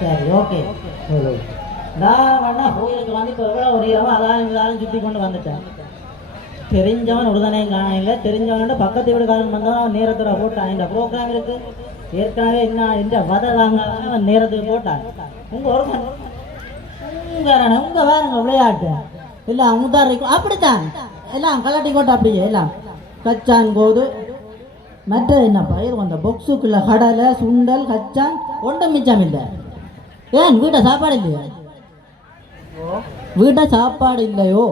சரி ஓகே. நான் வேணா கோயிலுக்கு வந்து இப்போ எவ்வளோ ஒரு இரவு அதாலும் சுற்றி கொண்டு வந்துட்டேன். தெரிஞ்சவன் உடனேயும் காணையில் தெரிஞ்சவன் பக்கத்து வீடுக்காரன் வந்தவன் நேரத்தோட போட்டான். இந்த ப்ரோக்ராம் இருக்கு ஏற்கனவே என்ன இந்த வதை வாங்க நேரத்துக்கு போட்டான். உங்கள் ஒரு உங்கள் வேறுங்க விளையாட்டு எல்லாம் முதாரிக்கும் அப்படித்தான் எல்லாம் கலாட்டி போட்டு அப்படியே எல்லாம் கச்சான் போது மற்ற என்ன பயிர் அந்த பொக்ஸுக்குள்ள கடலை சுண்டல் கச்சான் ஒன்றும் மிச்சம் இல்லை. ஏன் வீட்டை சாப்பாடு இல்லையா? வீட்டை சாப்பாடு இல்லையோ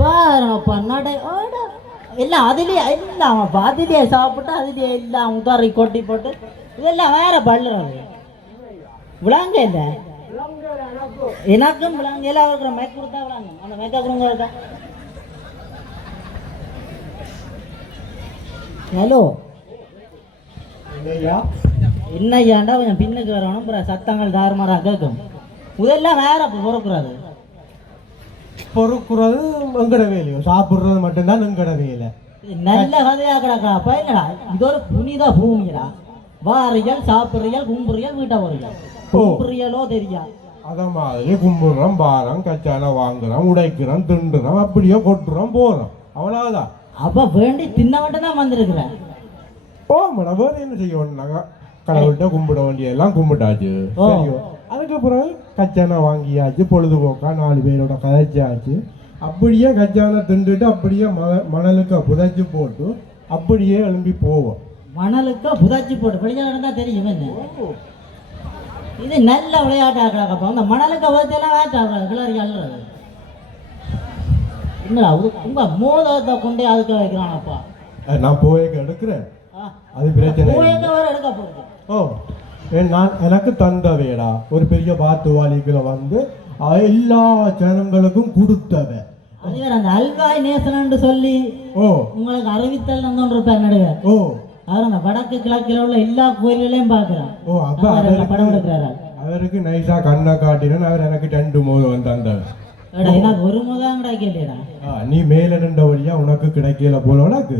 பாருங்கப்பா நடை எல்லாம் அதுலேயே எல்லாம் அதிலேயே சாப்பிட்டு அதுலேயே எல்லாம் உதாரி கொட்டி போட்டு இதெல்லாம் வேற பள்ளுறது விளாங்க இல்லை எனக்கும் விளாங்க எல்லாம் இருக்கிற மேக் கொடுத்தா விளாங்க அந்த மேக்கா கொடுங்க இருக்கா. ஹலோ என்னையாண்டா கொஞ்சம் பின்னுக்கு வரணும் அப்புறம் சத்தங்கள் தாறுமாறாக கேட்கும். இதெல்லாம் வேற பொறுக்குறது பொறுக்குறது எங்கட வேலையோ சாப்பிட்றது மட்டும்தான் எங்கட வேலை. நல்ல கதையா கிடக்கா பையனடா இது ஒரு புனித பூமிடா. வாரியல் சாப்பிட்றியல் கும்புறியல் வீட்டை வரியல் கும்புறியலோ தெரியா அத மாதிரி கும்பிடுறோம் பாரம் கச்சான வாங்குறோம் உடைக்கிறோம் திண்டுறோம் அப்படியே கொட்டுறோம் போறோம் அவ்வளவுதான். அப்ப வேண்டி தின்ன மட்டும் தான் வந்திருக்கிறேன். ஓ மேடம் வேற என்ன செய்ய வேண்டாங்க கடவுள்கிட்ட கும்பிட வேண்டியெல்லாம் கும்பிட்டாச்சு சரியோ. அதுக்கப்புறம் கச்சானை வாங்கியாச்சு பொழுதுபோக்கா 4 பேரோட கதைச்சாச்சு. அப்படியே கச்சானை திண்டுட்டு அப்படியே மணலுக்கு புதைச்சி போட்டு அப்படியே எழும்பி போவோம். மணலுக்கு புதைச்சி போட்டு விளையாடு தான் தெரியும் என்ன இது நல்ல விளையாட்டு ஆக்கலாக்கப்பா. அந்த மணலுக்கு புதைச்செல்லாம் வேட்டாங்க கிளறி அழுறது என்னடா உங்க மோதத்தை கொண்டே அதுக்கு வைக்கிறானப்பா. நான் போயக்க எடுக்கிறேன் அது பிரச்சனை எடுக்க போகுது. ஓ நான் எனக்கு தந்த வேடா ஒரு பெரிய பாத்து வாலிகளை வந்து எல்லா ஜனங்களுக்கும் கொடுத்தவ அது அந்த அல்வாய் நேசனன்னு சொல்லி ஓ உங்களுக்கு அறிவித்தல் இருப்பார் நடுவே. ஓ அவர் அந்த வடக்கு கிழக்கில் உள்ள எல்லா கோயில்களையும் பார்க்கிறார். ஓ அப்ப படம் எடுக்கிறாரா அவருக்கு நைஸா கண்ணை காட்டினு அவர் எனக்கு 2 மோதம் தந்தார். எனக்கு ஒரு மோதம் கிடைக்கலையா? நீ மேல நின்ற வழியா உனக்கு கிடைக்கல போல உனக்கு.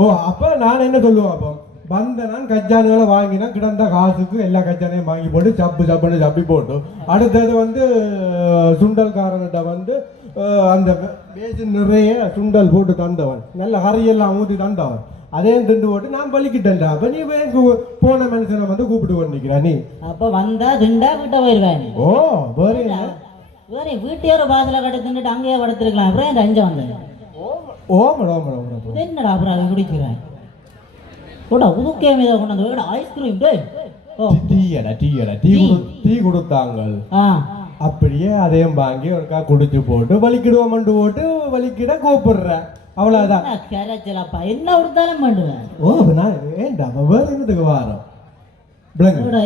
ஓ அப்ப நான் என்ன சொல்லுவேன் அப்போ வந்த நான் கச்சானுகளை வாங்கினா கிடந்த காசுக்கு எல்லா கச்சானையும் வாங்கி போட்டு சப்புன்னு சப்பி போட்டு அடுத்தது வந்து சுண்டல்காரன்கிட்ட வந்து அந்த பேசு நிறைய சுண்டல் போட்டு தந்தவன் நல்ல கரையெல்லாம் ஊற்றி தந்தவன் அதையும் திண்டு போட்டு நான் பலிக்கிட்டேன்டா. அப்ப நீ போன மனுஷனை வந்து கூப்பிட்டு கொண்டிருக்கிறா நீ அப்ப வந்தா திண்டா கிட்ட போயிருவேன். ஓ வேற வேற வீட்டே ஒரு பாதில கடை தின்னுட்டு அங்கேயே படுத்துருக்கலாம். அப்புறம் இந்த 5 வந்தேன். ஓ மேடம் என்னடா அப்புறம் அது குடிக்கிறேன் கூட உதுக்கே மீத கொண்டு வந்து ஐஸ்கிரீம் டீ கொடுத்தாங்க. அப்படியே அதையும் வாங்கி ஒருக்கா குடிச்சு போட்டு வலிக்கிடுவோம் மண்டு போட்டு வலிக்கிட கூப்பிடுற அவ்வளவுதான். என்ன கொடுத்தாலும் பண்ணுவேன். ஓ நான் ஏண்டா வேற என்னத்துக்கு வாரம்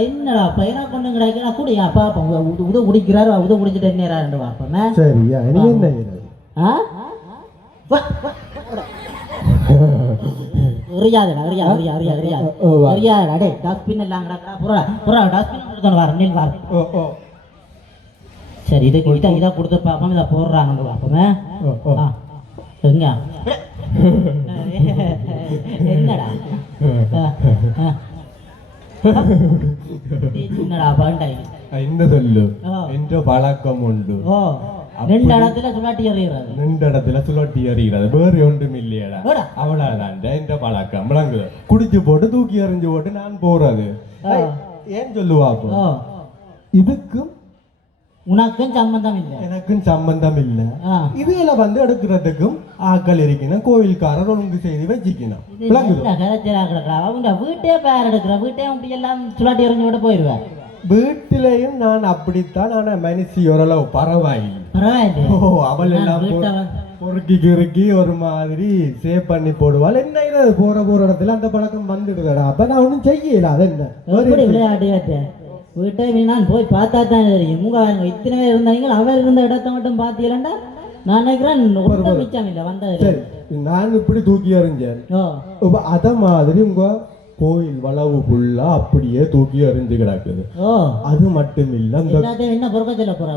என்னடா பையனா கொண்டு கிடைக்கிறா கூடியா பாப்போம் உத குடிக்கிறாரு உத குடிச்சிட்டு என்ன பாப்போமே. சரியா என்ன சரி இதை இதை கொடுத்து பார்ப்போம் இதை போடுறாங்க பார்ப்போமே. எங்க என்னடா என்னடா பாண்டாய் என்ன சொல்லு என்ற பழக்கம் உண்டு. ரெண்டு இடத்துல சுழட்டி எறிகிறது வேறு ஒன்றும் இல்லையடா அவ்வளவுதான் இந்த பழக்கம் விளங்குது. குடிச்சு போட்டு தூக்கி எறிஞ்சு போட்டு நான் போறது ஏன் சொல்லுவா இதுக்கும் உனக்கும் சம்பந்தம் இல்லை எனக்கும் சம்பந்தம் இல்லை. இதுல வந்து எடுக்கிறதுக்கும் ஆக்கள் இருக்கணும் கோயில்காரர் ஒழுங்கு செய்து வச்சுக்கணும். வீட்டே பேர் எடுக்கிற வீட்டே அப்படி எல்லாம் சுழட்டி எறிஞ்சு விட போயிடுவேன். வீட்டிலையும் நான் அப்படித்தான். ஆனா மனுஷி ஓரளவு பரவாயில்லை. ஓ அவள் எல்லாம் பொறுக்கி கிறுக்கி ஒரு மாதிரி சேவ் பண்ணி போடுவாள். என்ன போற இடத்துல அந்த பழக்கம் வந்துடுதா. அப்ப நான் ஒன்றும் செய்யல. அது என்ன விளையாட்டு வீட்டை நான் போய் பார்த்தா தான் தெரியும். உங்க இத்தனை பேர் இருந்தாங்க அவர் இருந்த இடத்த மட்டும் பார்த்தீங்களா நான் நினைக்கிறேன் மிச்சம் இல்லை வந்தது. நான் இப்படி தூக்கி எறிஞ்சேன். அத மாதிரி உங்க கோயில் வளவு ஃபுல்லா அப்படியே தூக்கி எறிஞ்சு கிடக்குது. அது மட்டும் இல்ல என்ன பொறுக்க சொல்ல போற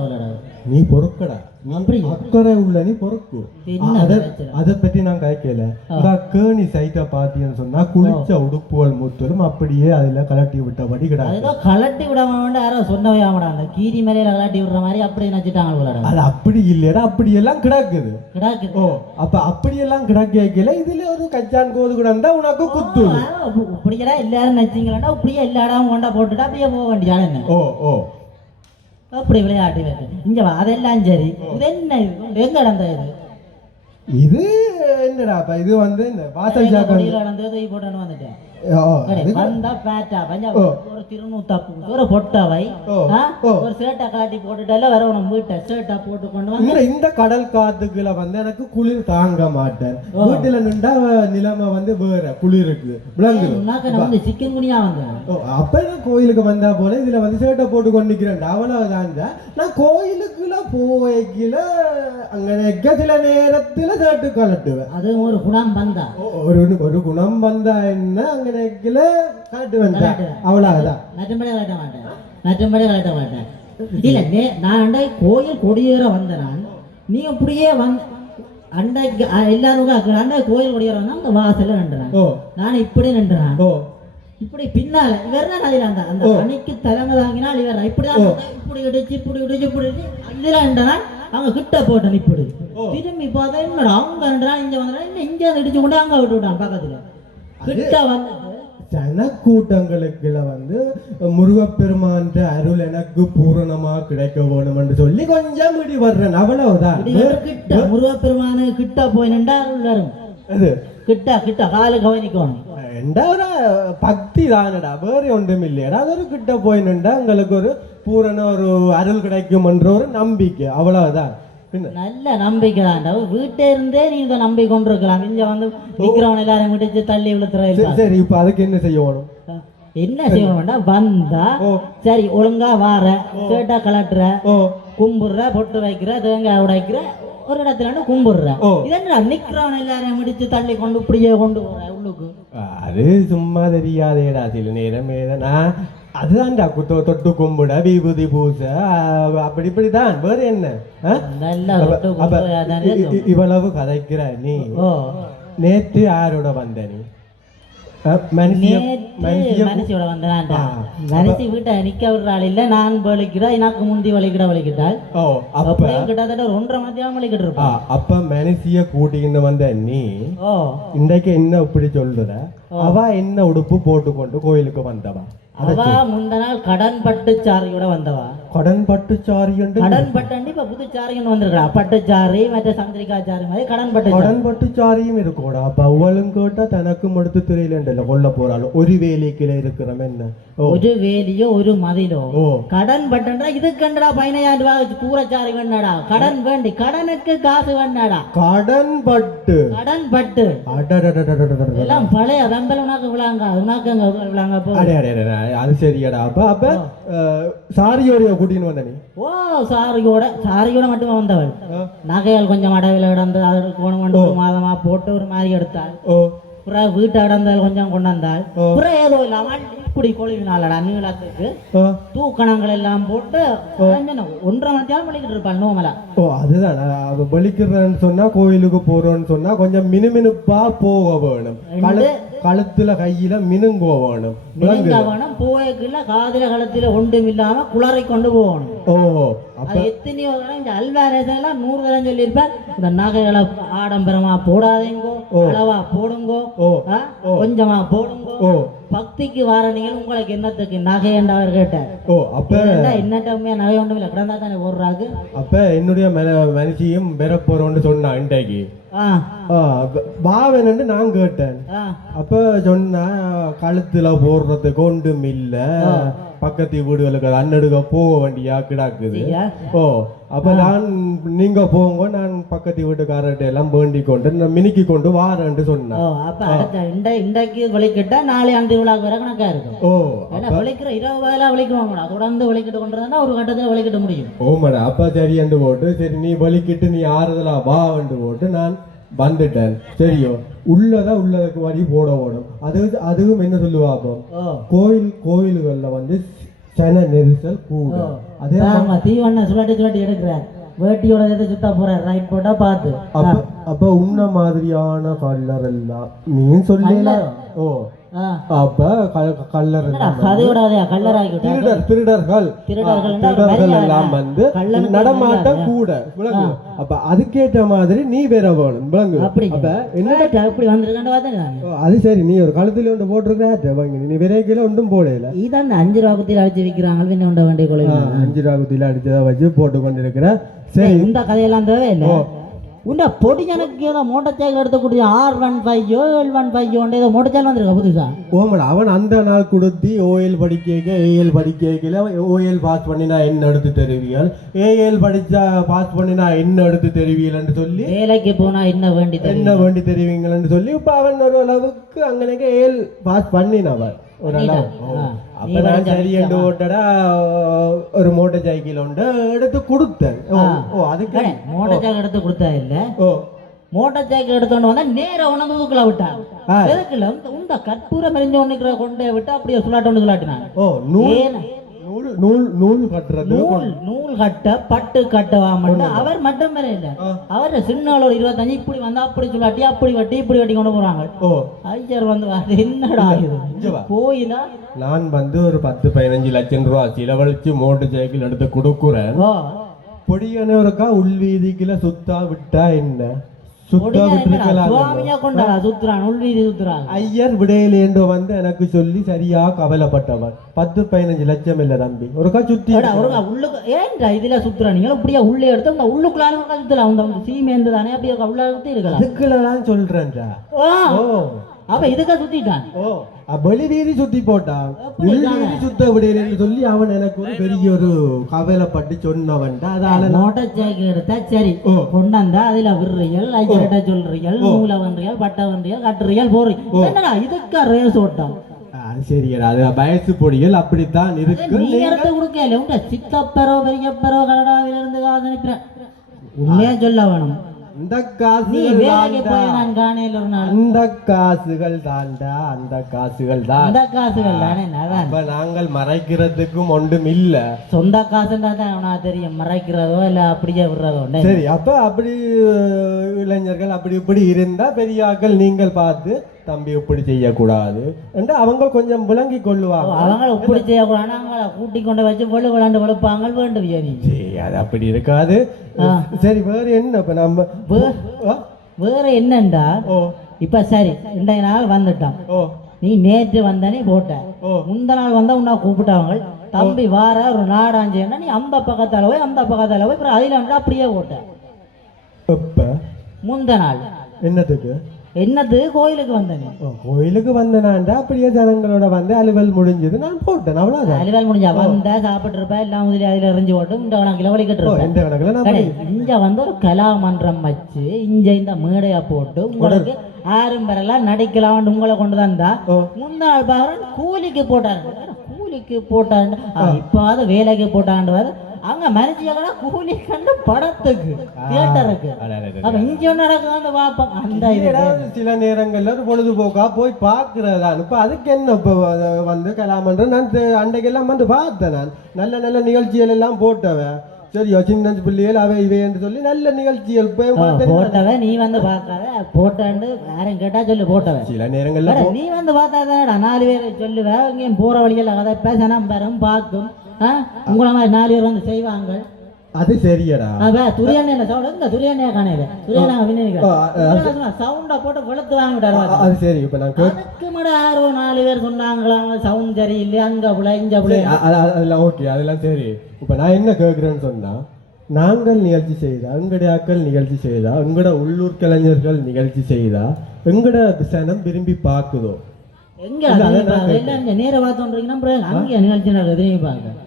நீ பொறுக்கடா அப்படி அக்கறை உள்ள நீ பொறுப்பு என்ன அதை பற்றி நான் கேட்கல கேணி சைட்டை பார்த்தீங்கன்னு சொன்னா குளிச்ச உடுப்புகள் முத்தலும் அப்படியே அதுல கலட்டி விட்டபடி கிடாது. ஏதோ கலட்டி விடாம யாரோ சொன்னவையாமடா அந்த கீரி மேலையில கலட்டி விடுற மாதிரி அப்படி நினைச்சிட்டாங்க. அது அப்படி இல்லையா, அப்படி எல்லாம் கிடக்குது. ஓ அப்ப அப்படியெல்லாம் கிடக்கல. இதுல ஒரு கச்சான் கோது கிடந்தா உனக்கு குத்து. இப்படியெல்லாம் எல்லாரும் நினைச்சிங்களா இப்படியே எல்லா இடமும் கொண்டா போட்டுட்டா அப்படியே போக வேண்டியா என்ன? ஓ ஓ அப்படி விளையாட்டு இங்க அதெல்லாம் சரி. இது என்ன இது எங்க நடந்த இது? இது என்னடா இது வந்து இந்த வாசல் சாக்கடை நடந்தது போட்டு வந்துட்டேன். வந்தா பேட்டா ஒரு திருநூத்தப்பு ஒரு பொட்டவை ஒரு சேட்டை காட்டி போட்டுட்டால வர உன வீட்டை சேட்டா போட்டு கொண்டு வந்து இந்த கடல் காத்துக்குள்ள வந்து எனக்கு குளிர் தாங்க மாட்டேன். வீட்டுல நின்றா நிலைமை வந்து வேற குளிருக்கு வந்து சிக்கன் குனியா வந்து அப்ப நான் கோயிலுக்கு வந்தா போல இதுல வந்து சேட்டை போட்டு கொண்டு நிக்கிறேன். அவ்வளவுதான். நான் கோயிலுக்குள்ள போய்க்கல அங்க சில நேரத்துல சேட்டு கலட்டுவேன். அது ஒரு குணம் வந்தா ஒரு குணம் வந்தா என்ன கோயில் கொடியேற வந்த நான் நீ அப்படியே அண்டைக்கு எல்லாரும் கோயில் கொடியேற வந்தா வாசல்ல நின்றான். நான் இப்படி நின்றான். இப்படி பின்னால இவர் தான் அந்த அன்னைக்கு தலைமை தாங்கினால் இவர் இப்படிதான் இப்படி இடிச்சு இப்படி இடிச்சு இப்படி இதுல நின்றான். அவங்க கிட்ட போட்டேன் இப்படி திரும்பி பார்த்தா என்னடா அவங்க நின்றான் இங்க வந்தான் இங்க இடிச்சு கொண்டு அங்க விட்டு விட்டான் பக்கத்துல கிட்ட வந்து ஜனக்கூட்டங்களுக்கு வந்து முருகப்பெருமான் அருள் எனக்கு பூரணமா கிடைக்க வேணும் என்று சொல்லி கொஞ்சம் இடி வர்றேன். அவ்வளவுதான். கிட்ட முருகப்பெருமான கிட்ட போய் நின்றா அருள் வரும். அது கிட்ட கிட்ட கால கவனிக்கணும். ஒரு பக்தி தானடா, வேற ஒன்றும் இல்லையடா. அது ஒரு கிட்ட போய் நின்றா உங்களுக்கு ஒரு பூரண ஒரு அருள் கிடைக்கும் என்ற ஒரு நம்பிக்கை. அவ்வளவுதான். நல்ல நம்பிக்கை தான்டா. வீட்டே இருந்தே நீங்க நம்பி கொண்டிருக்கலாம். இங்க வந்து நிக்கிறவன் எல்லாரும் விட்டுச்சு தள்ளி விழுத்துற. சரி இப்ப அதுக்கு என்ன செய்யணும்? என்ன செய்யணும்டா வந்தா சரி ஒழுங்கா வார சேட்டா கலட்டுற கும்பிடுற பொட்டு வைக்கிற தேங்காய் உடைக்கிற ஒரு இடத்துல கும்பிடுற. இதென்ன நிக்கிறவன் எல்லாரையும் முடிச்சு தள்ளி கொண்டு இப்படியே கொண்டு போற உள்ளுக்கு. அது சும்மா தெரியாதேடா. சில நேரம் நான் அதுதான்டா தொட்டு கும்பிட விபூதி பூச அப்படி இப்படிதான். வேற என்ன இவ்வளவு கதைக்கிற நீ? நேற்று யாரோட வந்த நீ? மனுஷியோட வந்தேன்டா. மனுஷி வீட்டை நிக்க விடுறாள் இல்ல. நான் வலிக்கிறா எனக்கு முந்தி வலிக்கிட்டாள். கிட்டத்தட்ட 1.5 மணித்தியாலும் வலிக்கிட்டு இருப்பா. அப்ப மனுஷிய கூட்டிக்கிட்டு வந்த நீ இன்றைக்கு என்ன இப்படி சொல்லுற? அவ என்ன உடுப்பு போட்டுக்கொண்டு கோயிலுக்கு வந்தவா? அவ முந்த நாள் கடன் பட்டு சாரியோட வந்தவா. கடன் பட்டு சாரி கடன் பட்டு இப்ப புது சாரின்னு வந்திருக்கா. பட்டு சாரி மற்ற சந்திரிகா சாரி மாதிரி கடன் பட்டு சாரியும் இருக்கோடா. அப்ப அவளும் கேட்டா தனக்கும் எடுத்து தெரியல கொல்ல போறாலும் ஒரு வேலைக்குள்ள இருக்கிறோம். என்ன ஒரு வேலையோ ஒரு மதிலோ கடன் பட்டுன்றா இதுக்குண்டா 15,000 ரூபாய் கூறச்சாரி வேண்டாடா. கடன் வேண்டி கடனுக்கு காசு வேண்டாடா. கடன் பட்டு எல்லாம் பழைய வெம்பல் உனக்கு விழாங்க உனக்கு விழாங்க போ. அது சரியாடா. அப்ப சாரியோட கூட்டின்னு வந்த நீ? ஓ சாரியோட மட்டுமே வந்தவள். நகையால் கொஞ்சம் அடவில கிடந்து அதற்கு ஒரு மாதமா போட்டு ஒரு மாதிரி எடுத்தாள். புறம் வீட்டை அடந்தால் கொஞ்சம் கொண்டாந்தாள். புறம் ஏதோ இல்லாமல் இப்படி கொழுவினாலடா நீளத்துக்கு தூக்கணங்கள் எல்லாம் போட்டு 1.5 மணித்தியாலும் வலிக்கிட்டு இருப்பாள் நோமலா. அதுதான் வலிக்கிறன்னு சொன்னா கோயிலுக்கு போறோம்னு சொன்னா கொஞ்சம் மினுமினுப்பா போக வேணும். கழுத்துல கையில மினுங்கோ வேணும். போய்க்குள்ள காதுல கழுத்துல ஒன்றும் இல்லாம குளறை கொண்டு போகணும். எத்தனையோ இந்த அல்வாரேசன் எல்லாம் 100 தரம் சொல்லியிருப்பார். இந்த நகைகளை ஆடம்பரமா போடாதீங்கோ, அளவா போடுங்கோ, கொஞ்சமா போடுங்கோ. பக்திக்கு வார நீங்கள் உங்களுக்கு என்னத்துக்கு நகை என்றவர் கேட்டார். என்னட்டமே நகை ஒன்றும் இல்லை கிடந்தா தானே போடுறாங்க. அப்ப என்னுடைய மனுஷியும் பெற போறோம்னு சொன்னா இன்றைக்கு பாவன்னு நான் கேட்டேன். அப்ப சொன்ன கழுத்துல போடுறதுக்கு ஒன்றும் இல்ல, பக்கத்து வீடுகளுக்கு அன்னடுக்க போக வேண்டியா கிடாக்குது. அப்ப நான் நீங்க போங்க, நான் பக்கத்து வீட்டுக்காரர்கிட்ட எல்லாம் வேண்டி கொண்டு மினுக்கி கொண்டு வாரேன்னு சொன்னேன். இன்றைக்கு வலிக்கிட்டா நாளை அந்த விழாக்கு வர கணக்கா இருக்கும். வலிக்கிற 20 வேலை வலிக்கிறோம். தொடர்ந்து வலிக்கிட்டு கொண்டு ஒரு கட்டத்துல வலிக்கிட்ட முடியும். ஓமாடா. அப்ப சரி என்று போட்டு சரி நீ வலிக்கிட்டு நீ ஆறுதலா வா என்று போட்டு நான் வந்துட்டேன். சரியோ உள்ளதுக்கு வரி போட ஓடும். அதுவும் என்ன சொல்லுவாப்போ கோயில்கள்ல வந்து சன நெரிசல் கூட. அதே தீவண்ண சுழட்டி எடுக்கிறார். வேட்டியோட எதை சுத்தா போற ரைட் போட்டா பார்த்து அப்ப அப்ப உன்ன மாதிரியான கல்லர் எல்லாம் நீ சொல்லல. ஓ அப்ப கல்லர் கதையோட கல்லராகி திருடர்கள் எல்லாம் வந்து நடமாட்டம் கூட விளங்கு. அப்ப அதுக்கேற்ற மாதிரி நீ வேற வேணும் விளங்கு. அப்ப என்ன இப்படி வந்திருக்கான்னு அது சரி, நீ ஒரு கழுத்துல ஒன்று போட்டிருக்க நீ விரைக்கில ஒன்றும் போடல. இதான் 5 ரூபா குத்தியில அடிச்சு விற்கிறாங்க. என்ன உண்ட வேண்டிய கொலை 5 ரூபா குத்தியில அடிச்சதை வச்சு போட்டு கொண்டிருக்கிற. சரி இந்த கதையெல்லாம் தேவை இல்லை. உண்ட பொடி எனக்கு ஏதோ மோட்டர் சைக்கிள் எடுத்துக்கூடிய 615 715 ஏதோ மோட்டர் சைக்கிள் வந்துருக்கா புதுசா. ஓமடா அவன் அந்த நாள் கொடுத்தி ஓஎல் படிக்க ஏஎல் படிக்கல. ஓஎல் பாஸ் பண்ணினா என்ன எடுத்து தருவியல், ஏஎல் படிச்சா பாஸ் பண்ணினா என்ன எடுத்து தருவியல்னு சொல்லி வேலைக்கு போனா என்ன வேண்டி தெரிவிங்கன்னு சொல்லி இப்ப அவன் ஒரு அளவுக்கு அங்கனக்கு ஏஎல் பாஸ் பண்ணினவன் ஒரு அளவு. அப்ப நான் சரி என்று ஓட்டடா ஒரு மோட்டர் சைக்கிள் ஒன்று எடுத்து கொடுத்தேன். அதுக்கு மோட்டர் சைக்கிள் எடுத்து கொடுத்தா இல்ல, மோட்டர் சைக்கிள் எடுத்தோன்னு வந்தா நேரம் உணவு தூக்கல விட்டான். எதுக்குல இந்த கற்பூரம் மெரிஞ்ச ஒண்ணுக்கிற கொண்டே விட்டு அப்படியே சுலாட்ட ஒண்ணு சுலாட்டினான். நூல் கட்டுறது நூல் கட்ட பட்டு கட்டவாம அவர் மட்டும் வேற இல்ல, அவர் சின்னோட 25 இப்படி வந்தா அப்படி சுலாட்டி அப்படி வெட்டி இப்படி வெட்டி கொண்டு போறாங்க. ஐயர் வந்து என்னடா கோயிலா நான் வந்து ஒரு 10-15 லட்சம் ரூபாய் செலவழிச்சு மோட்டர் சைக்கிள் எடுத்து கொடுக்குறேன். பொடியனவருக்கா உள்வீதிக்குள்ள சுத்தா விட்டா என்ன ஐயர் விடையிலேண்டோ வந்து எனக்கு சொல்லி சரியா கவலைப்பட்டவன். 10-15 லட்சம் இல்ல தம்பி, ஒருக்கா சுத்தி ஏன்டா இதுல சுத்துறாங்க இப்படியா உள்ளே எடுத்து உள்ளுக்குள்ளார சுத்தலாம். சீமேந்து தானே அப்படியே உள்ள இருக்கலாம். அதுக்குள்ளதான் சொல்றேன்டா. அப்ப இதுக்கா சுத்திட்டான். வெளி வீதி சுத்தி போட்டான், உள் வீதி சுத்த விடையில சொல்லி அவன் எனக்கு ஒரு பெரிய ஒரு கவலைப்பட்டு சொன்னவன். அதால மோட்டர் சைக்கிள் எடுத்தா சரி கொண்டாந்தா அதுல விடுறீர்கள், ஐயர்கிட்ட சொல்றீர்கள், நூலை வன்றீர்கள், பட்டை வன்றீர்கள், கட்டுறீர்கள், போறீங்க. என்னடா இதுக்கா ரேஸ் ஓட்டம்? சரியா அது வயசு பொடிகள் அப்படித்தான் இருக்கு. நீ எடுத்து கொடுக்கல உங்க சித்தப்பரோ பெரியப்பரோ கனடாவில இருந்து காசு அனுப்புறேன். உண்மையா சொல்ல வேணும். இந்த காசுகள் தாண்டா, அந்த காசுகள் தான். நாங்கள் மறைக்கிறதுக்கும் ஒன்றும் இல்ல. சொந்த காசுன்றா தான் தெரியும், மறைக்கிறதோ இல்ல அப்படியே விடுறதோ. சரி, அப்ப அப்படி இளைஞர்கள் அப்படி இப்படி இருந்தா பெரியாக்கள் நீங்கள் பார்த்து தம்பி இப்படி செய்யக்கூடாது என்று அவங்க கொஞ்சம் விளங்கி கொள்ளுவாங்க. அவங்க இப்படி செய்யக்கூடாது, அவங்கள கூட்டி கொண்டு வச்சு வெளு விளாண்டு வளர்ப்பாங்க வேண்டும். அது அப்படி இருக்காது. சரி, வேற என்ன இப்ப நம்ம வேற என்னண்டா இப்ப சரி இன்றைய நாள் வந்துட்டான். நீ நேற்று வந்தனே போட்ட, முந்த நாள் வந்தா உன்னா கூப்பிட்டாங்க தம்பி வார ஒரு நாடாஞ்சேன்னா நீ அந்த பக்கத்தால போய் அந்த பக்கத்தால போய் அதுல வந்து அப்படியே போட்ட. இப்ப முந்த நாள் என்னது கோயிலுக்கு வந்தேன். கோயிலுக்கு வந்தேனாண்டா அப்படியே ஜனங்களோட வந்து அலுவல் முடிஞ்சது நான் போட்டேன். அவ்வளவுதான். அலுவல் முடிஞ்சா வந்த சாப்பிட்டு இருப்பேன் எல்லாம் முதலில் அதுல எறிஞ்சு போட்டு இந்த கணக்கில் வலிக்கிட்டு இருப்பேன். இங்க வந்து ஒரு கலாமன்றம் வச்சு இங்க இந்த மேடையா போட்டு உங்களுக்கு ஆறும் பெறலாம் நடிக்கலாம் உங்களை கொண்டு வந்தா முந்தா நாள் பாருங்க கூலிக்கு போட்டாரு. இப்ப வேலைக்கு போட்டாண்டு அங்க மனுஷியா கூலி கண்டு படத்துக்கு தியேட்டருக்கு அப்ப இங்க நடக்குது பார்ப்போம். அந்த சில நேரங்கள்ல ஒரு பொழுதுபோக்கா போய் பாக்குறதா. இப்ப அதுக்கு என்ன இப்ப வந்து கலாமன்ற நான் அன்றைக்கெல்லாம் வந்து பார்த்தேன். நான் நல்ல நல்ல நிகழ்ச்சிகள் எல்லாம் போட்டவன். சரியோ சின்ன பிள்ளைகள் அவை இவை என்று சொல்லி நல்ல நிகழ்ச்சிகள் போட்டவன். நீ வந்து பார்க்காத போட்டாண்டு யாரும் கேட்டா சொல்லு போட்டவன். சில நேரங்கள்ல நீ வந்து பார்த்தாதானடா 4 பேரை சொல்லுவேன். இங்கேயும் போற வழியில் அதை பேசணும் பெறும் பார்க்கும். உங்களை மாதிரி 4 பேர் வந்து செய்வாங்க. அது சரியடா. துரியாண்ட சவுண்ட் துரியாண்ட காணல சவுண்டா போட்டு வெளுத்து வாங்கிட்டாரு. அது சரி. இப்ப நான் அதுக்கு முன்னாடி 4 பேர் சொன்னாங்களா சவுண்ட் சரியில்லை அங்க புள்ள இங்க புள்ள அதெல்லாம் ஓகே, அதெல்லாம் சரி. இப்ப நான் என்ன கேட்கிறேன்னு சொன்னா, நாங்கள் நிகழ்ச்சி செய்தா எங்கடைய ஆக்கள் நிகழ்ச்சி செய்தா எங்கட உள்ளூர் கலைஞர்கள் நிகழ்ச்சி செய்தா எங்கட சனம் விரும்பி பார்க்குதோ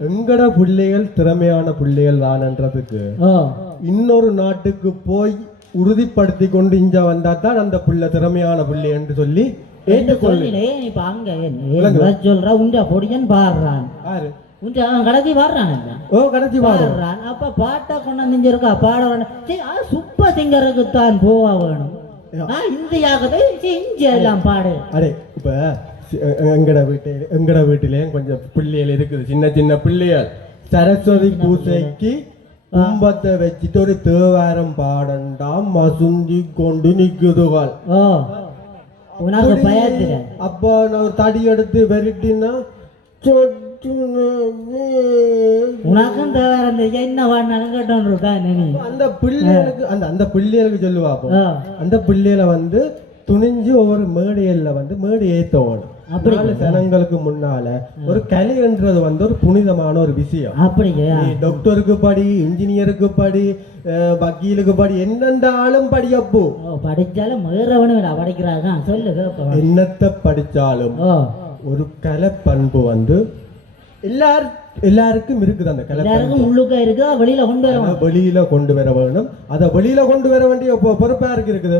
எங்கட பிள்ளைகள் திறமையான பிள்ளைகள் தான்ன்றதுக்கு இன்னொரு நாட்டுக்கு போய் உறுதிப்படுத்தி கொண்டு இங்க வந்தா தான் அந்த பிள்ளை திறமையான பிள்ளை என்று சொல்லி கடைசி பாடுறான். அப்ப பாட்டை கொண்டு பாட சூப்பர் சிங்கருக்கு தான் போவா வேணும். இப்ப எங்கட வீட்டிலேயும் கொஞ்சம் பிள்ளைகள் இருக்குது, சின்ன சின்ன பிள்ளைகள். சரஸ்வதி பூஜைக்கு கும்பத்தை வச்சுட்டு ஒரு தேவாரம் பாடண்டா மசுந்தி கொண்டு நிக்குதுகள். ஓ உனக்கு பயத்துல அப்ப நான் ஒரு தடி எடுத்து வெறிட்டினா உனக்கும் தேவாரம் தெரியும் என்ன வாடினாலும் கேட்டோன்னு இருக்கா நீ அந்த பிள்ளைகளுக்கு அந்த பிள்ளைகளுக்கு சொல்லுவா. அந்த பிள்ளைகளை வந்து துணிஞ்சு ஒவ்வொரு மேடையில வந்து மேடை ஏத்தவணும். அப்படி ஜனங்களுக்கு முன்னால ஒரு கலைன்றது வந்து ஒரு புனிதமான ஒரு விஷயம். அப்படியா நீ டாக்டருக்கு படி, இன்ஜினியருக்கு படி, வக்கீலுக்கு படி, என்னண்டாலும் படியப்போ படிச்சாலும் மேறவனு படிக்கிறாங்க. சொல்லு என்னத்தை படிச்சாலும் ஒரு கலை பண்பு வந்து எல்லாருக்கும் இருக்குது. அந்த கலை உள்ளுக்க இருக்கு, வெளியில கொண்டு வர வெளியில கொண்டு வர வேணும். அத வெளியில கொண்டு வர வேண்டிய பொறுப்பா இருக்குது.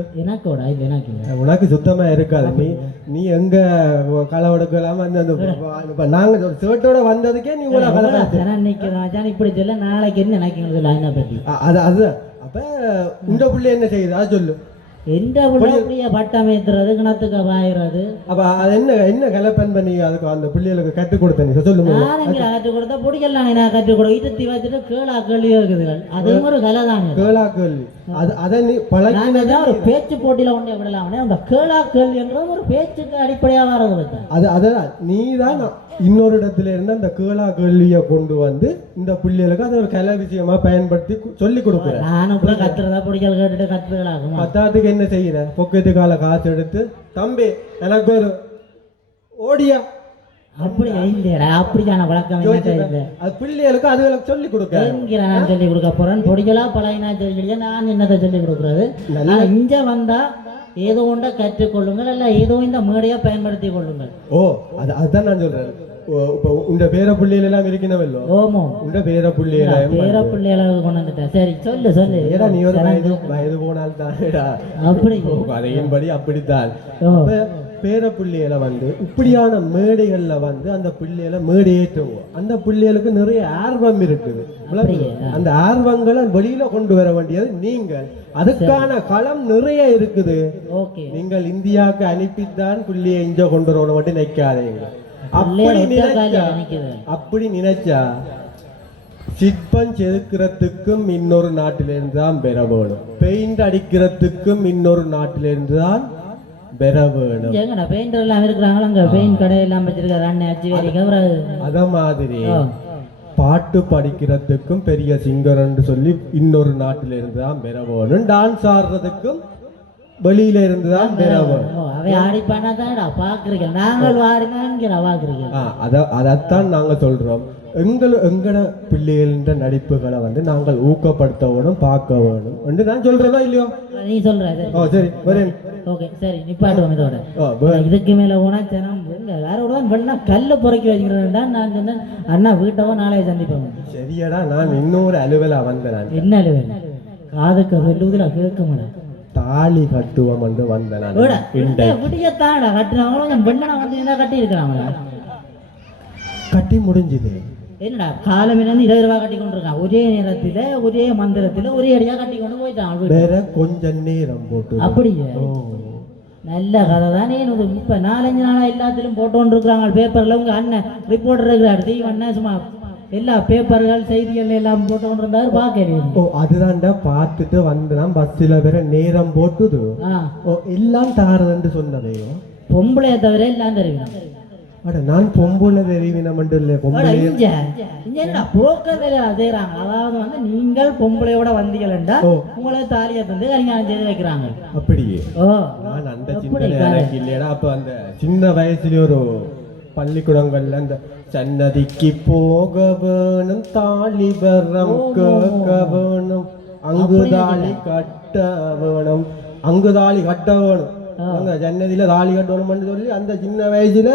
உனக்கு சுத்தமா இருக்காது. நீ எங்க களவெடுக்கலாம். நாங்க சேட்டோட வந்ததுக்கே நீ இப்படி சொல்ல நாளைக்கு என்ன நினைக்கிறீங்க? அது அப்ப உங்க பிள்ளை என்ன செய்யுது அதை சொல்லு. எந்த பிள்ளைய பட்டம் ஏத்துறது, கிணத்துக்கு வாயிறது. அப்ப அது என்ன கலப்பன் பண்ணி அதுக்கு அந்த பிள்ளைகளுக்கு கற்றுக் கொடுத்த நீ சொல்லுங்க. கற்றுக் கொடுத்தா பிடிக்கலாம். நான் கற்றுக் கொடுக்க இழுத்தி வச்சுட்டு கேளா கேள்வி இருக்குதுகள். அதுவும் ஒரு கலை தான். கேளா கேள்வி அதை நீ பழகினதான் ஒரு பேச்சு போட்டியில கொண்டே விடலாம். அந்த கேளா கேள்வி என்றது ஒரு பேச்சுக்கு அடிப்படையா வர்றது. அதான் நீ தான் இன்னொரு இடத்துல இருந்து அந்த கேளா கேள்வியை கொண்டு வந்து இந்த பிள்ளைகளுக்கு அதை ஒரு கலை விஷயமா பயன்படுத்தி சொல்லி கொடுக்குற. நானும் கூட கத்துறதா பிடிக்கல் கேட்டுட்டு கத்துக்கலாகும். பத்தாத்துக்கு என்ன செய்யற? பொக்கெட்டு கால காசு எடுத்து தம்பி எனக்கு ஒரு ஓடியா அப்படி இல்லையா? அப்படியான வழக்கம் அது பிள்ளைகளுக்கு அதுகளுக்கு சொல்லி கொடுக்க நான் சொல்லி கொடுக்க போறேன். பொடிகளா பழையனா சொல்லி நான் என்னத்தை சொல்லி கொடுக்குறது. இங்க வந்தா ஏதோ ஒன்றை கற்றுக்கொள்ளுங்கள், அல்ல ஏதோ இந்த மேடையா பயன்படுத்தி கொள்ளுங்கள். அதுதான் நான் சொல்றேன். உண்ட பேர பிள்ளைகள் எல்லாம் இருக்கணுமல்லோ? ஓமோ உண்ட பேர பிள்ளைகளை கொண்டு வந்துட்டேன். சரி சொல்லு சொல்லு. ஏடா நீ ஒரு வயது போனால் தானேடா அப்படி அதையின்படி அப்படித்தான். பேர பிள்ளைகளை வந்து இப்படியான மேடைகள்ல வந்து அந்த பிள்ளைகளை மேடையேற்றுவோம். அந்த பிள்ளைகளுக்கு நிறைய ஆர்வம் இருக்குது. அந்த ஆர்வங்களை வெளியில கொண்டு வர வேண்டியது நீங்கள். அதுக்கான களம் நிறைய இருக்குது. நீங்கள் இந்தியாவுக்கு அனுப்பித்தான் பிள்ளையை இங்க கொண்டு வரணும் மட்டும் நினைக்காதீங்க. அப்படி நினைச்சா சிற்பம் செதுக்கிறதுக்கும் இன்னொரு நாட்டிலிருந்து தான் பெற வேணும். பெயிண்ட் அடிக்கிறதுக்கும் இன்னொரு நாட்டிலிருந்து தான் பெற வேணும். அத மாதிரி பாட்டு படிக்கிறதுக்கும் பெரிய சிங்கர் சொல்லி இன்னொரு நாட்டில இருந்து தான் பெற வேணும். டான்ஸ் ஆடுறதுக்கும் வெளியில இருந்து தான் பெற வேணும். அதைத்தான் நாங்க சொல்றோம். எங்கட பிள்ளைகள நடிப்புகளை வந்து நாங்கள் ஊக்கப்படுத்த வேணும், பார்க்க வேணும் என்று நான் சொல்றதா இல்லையோ? நீ சொல்ற சரி வரேன். ஓகே சரி நிப்பாட்டுவோம். இதோட இதுக்கு மேல போனா வேற பண்ணா கல்ல புறக்கி வைக்கிறேன்டா. நான் சொன்னேன் அண்ணா வீட்டவோ நாளைய சந்திப்போம். சரியடா நான் இன்னொரு அலுவலா வந்தேன். என்ன அலுவல்? காதுக்கு சொல்லுவதுல கேட்க மாட்டேன். தாலி கட்டுவோம் என்று வந்தேன். விடியத்தாடா கட்டுறவங்க பெண்ணா வந்து கட்டி இருக்கிறாங்களா? கட்டி முடிஞ்சுது. என்னடா காலமிலிருந்து 20 ரூபாய் கட்டி கொண்டு இருக்கான். ஒரே நேரத்துல ஒரே மந்திரத்துல ஒரே அடியா கட்டி கொண்டு போயிட்டான். வேற கொஞ்சம் நேரம் போட்டு அப்படியே நல்ல கதை தானே. இப்ப 4-5 நாளா எல்லாத்திலும் போட்டு கொண்டு இருக்கிறாங்க பேப்பர்ல. உங்க அண்ணன் ரிப்போர்ட்டர் இருக்கிறார் தீவண்ண சும்மா எல்லா பேப்பர்கள் செய்திகள் எல்லாம் போட்டு கொண்டு இருந்தாரு. பாக்க அதுதான்டா பார்த்துட்டு வந்தான். பஸ்ல வேற நேரம் போட்டுது எல்லாம் தாரதுன்னு சொன்னதையோ பொம்பளைய தவிர எல்லாம் தெரியும். நான் பொம்பளை தெரிவினம். அதாவது வந்து நீங்கள் பொம்பளையோட வந்தீங்களா உங்களை தாலியை தந்து கல்யாணம் செய்து வைக்கிறாங்க. அப்படியே நான் அந்த சிந்தனை எனக்கு இல்லையடா. அப்ப அந்த சின்ன வயசுல ஒரு பள்ளிக்கூடங்கள்ல அந்த சன்னதிக்கு போக வேணும், தாலி வரம் கேட்க வேணும், அங்கு தாலி கட்ட வேணும், அங்கு தாலி கட்ட வேணும், அங்க ஜன்னதியில தாலி கட்டணும்னு சொல்லி அந்த சின்ன வயசுல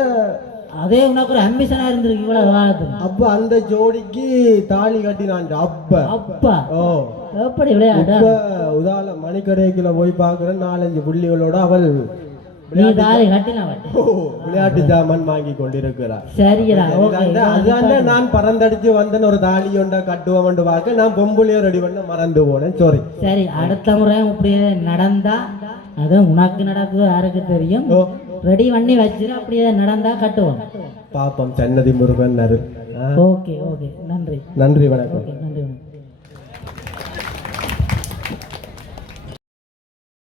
அதே உனக்கு ஒரு அம்பிஷனா இருந்திருக்கு இவ்வளவு காலத்துல. அப்ப அந்த ஜோடிக்கு தாலி கட்டினான். அப்பா எப்படி விளையாட உதால மணிக்கடைக்குள்ள போய் பாக்குறேன் 4-5 புள்ளிகளோட அவள் விளையாட்டு ஜாமான் வாங்கி கொண்டிருக்கிறார். அதுதான் நான் பறந்தடிச்சு வந்தேன். ஒரு தாலி ஒன்றை கட்டுவோம் பார்க்க நான் பொம்புலையோ ரெடி பண்ண மறந்து போனேன். சாரி. சரி அடுத்த முறை அப்படியே நடந்தா அது உனக்கு நடக்குது யாருக்கு தெரியும். ரெடி பண்ணி வச்சிரு. அப்படியே நடந்தா கட்டுவோம். பாப்பம் சன்னதி முருகன். ஓகே ஓகே நன்றி நன்றி வணக்கம்.